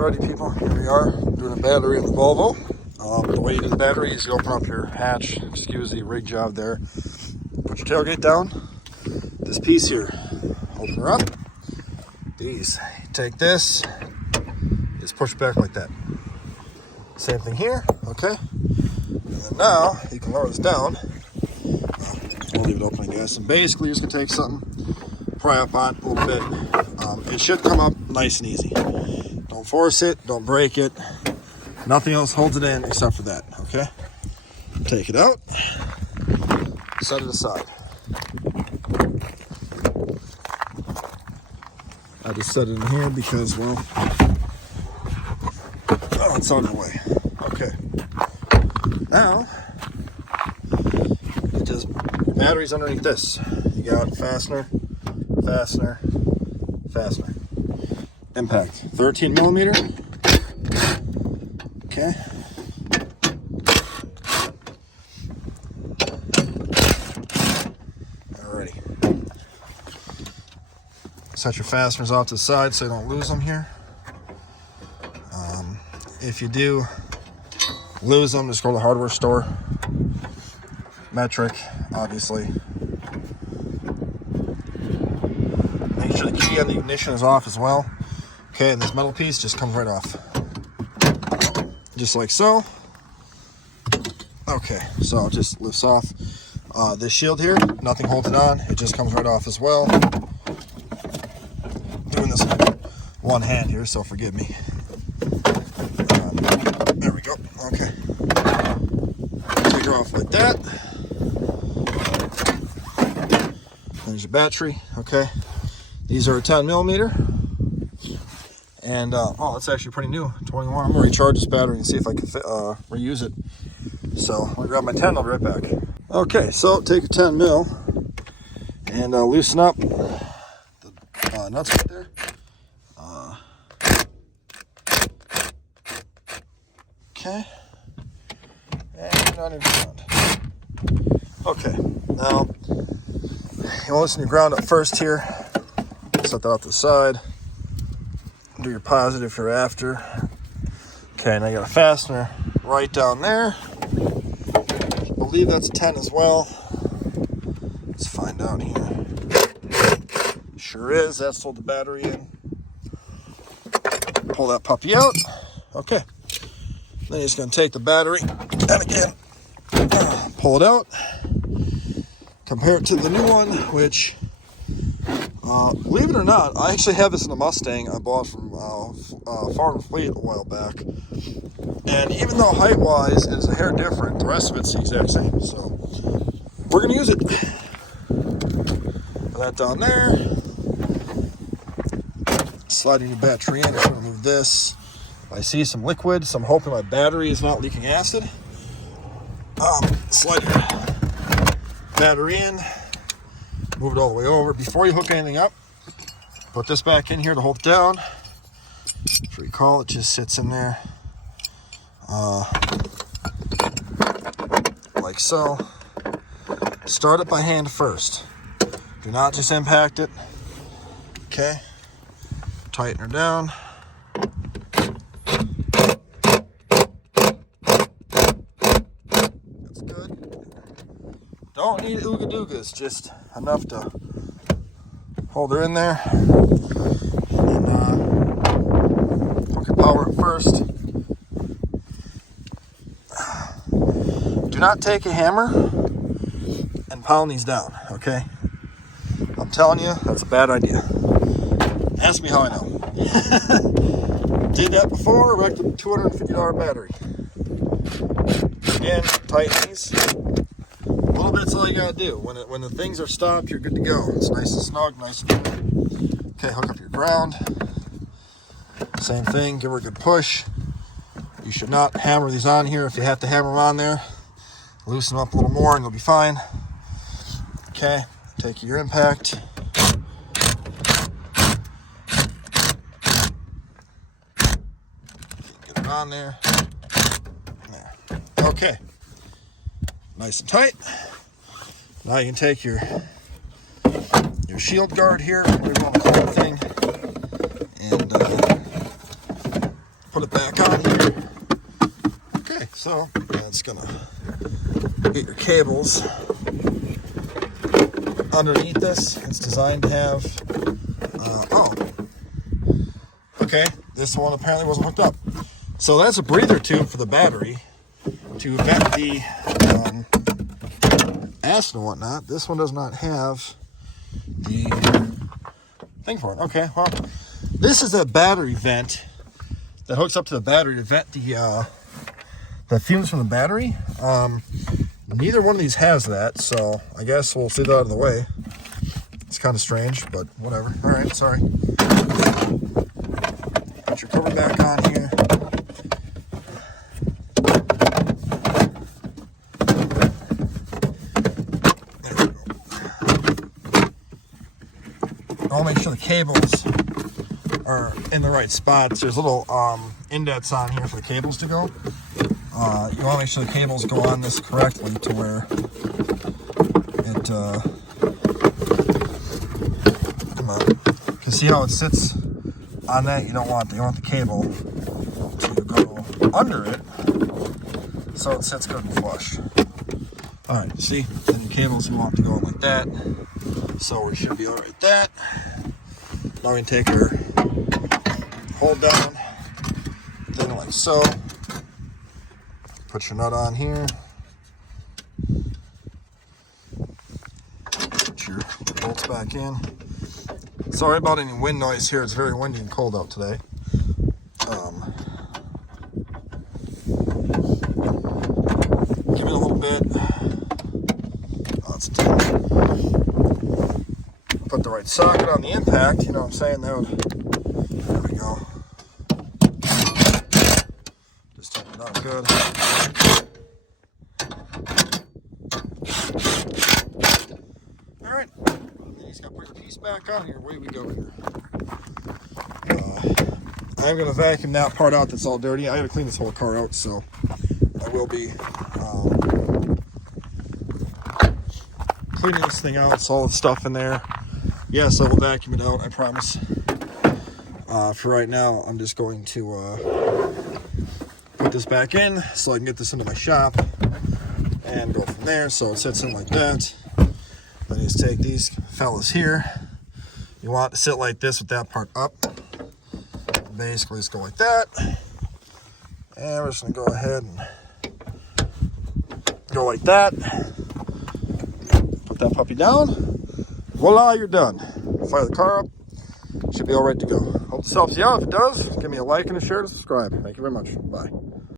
Alrighty people, here we are doing a battery in the Volvo. The way you do the battery is you open up your hatch, excuse the rig job there, put your tailgate down, this piece here, open her up, these, take this, just push it back like that. Same thing here, okay? And then now, you can lower this down. I'll leave it open, I guess. And basically, you're just gonna take something, pry up on it a little bit. It should come up nice and easy. Don't force it, don't break it. Nothing else holds it in except for that, okay? Take it out, set it aside. I just set it in here because, well, oh, it's on the way. Okay. Now, it just, battery's underneath this. You got fastener, fastener, fastener. Impact, 13 millimeter. Okay. Alrighty. Set your fasteners off to the side so you don't lose them here. If you do lose them, just go to the hardware store. Metric, obviously. Make sure the key on the ignition is off as well. Okay, and this metal piece just comes right off. Just like so. Okay, so it just lifts off. This shield here, nothing holds it on. It just comes right off as well. Doing this with one hand here, so forgive me. There we go. Okay. Take her off like that. There's your battery. Okay. These are a 10 millimeter. And, oh, it's actually pretty new, 21. I'm going to recharge this battery and see if I can reuse it. So, I'm going to grab my 10, I'll be right back. Okay, so take a 10 mil and loosen up the nuts right there. Okay. And on your ground. Okay, now, you want to loosen your ground up first here. Set that off to the side. Do your positive if you're after. Okay, now you got a fastener right down there. I believe that's a 10 as well. Let's find out here. Sure is. That's hold the battery in. Pull that puppy out. Okay. Then you're just going to take the battery and again, pull it out. Compare it to the new one, which, believe it or not, I actually have this in a Mustang I bought from Farm and Fleet a while back. And even though height-wise it's a hair different, the rest of it's the exact same. So we're going to use it. Put that down there. Sliding your battery in. I'm going to remove this. I see some liquid, so I'm hoping my battery is not leaking acid. Slide your battery in. Move it all the way over. Before you hook anything up, put this back in here to hold it down. If you recall, it just sits in there like so. Start it by hand first. Do not just impact it. Okay. Tighten her down. That's good. Don't need ooga doogas, just enough to hold her in there. And hook your power first. Do not take a hammer and pound these down, okay? I'm telling you, that's a bad idea. Ask me how I know. Did that before, wrecked a $250 battery. Again, tighten these. A little bit's all you gotta do. When the things are stopped, you're good to go. It's nice and snug, nice and good. Okay, hook up your ground. Same thing, give her a good push. You should not hammer these on here. If you have to hammer them on there, loosen them up a little more and you'll be fine. Okay, take your impact. Get it on there. There. Okay. Nice and tight. Now you can take your shield guard here, your little cold thing, and put it back on here. Okay, so that's gonna get your cables underneath this. It's designed to have, okay, this one apparently wasn't hooked up. So that's a breather tube for the battery to vent the acid and whatnot. This one does not have the thing for it. Okay, well, this is a battery vent that hooks up to the battery to vent the fumes from the battery. Neither one of these has that, so I guess we'll see that out of the way. It's kind of strange, but whatever. All right, sorry. Put your cover back on here. There we go. I'll make sure the cables are in the right spots. There's little indents on here for the cables to go. You want to make sure the cables go on this correctly to where it, come on, you can see how it sits on that. You want the cable to go under it so it sits good and flush. All right, see, then the cables you want to go in like that, so we should be all right with that. Now we can take our hold down thing like so. Put your nut on here. Put your bolts back in. Sorry about any wind noise here. It's very windy and cold out today. Give it a little bit. That's tight. Put the right socket on the impact. You know what I'm saying? There we go. Just tighten it up good. Alright, then you just got to put your piece back on here. Away we go here. I'm going to vacuum that part out that's all dirty. I got to clean this whole car out, so I will be cleaning this thing out. It's all the stuff in there. Yes, I will vacuum it out, I promise. For right now, I'm just going to put this back in so I can get this into my shop and go from there. So it sits in like that. Then you just take these fellas here. You want it to sit like this with that part up. Basically just go like that. And we're just gonna go ahead and go like that. Put that puppy down. Voila, you're done. Fire the car up. Should be all right to go. Hope this helps you out. If it does, give me a like and a share and subscribe. Thank you very much. Bye.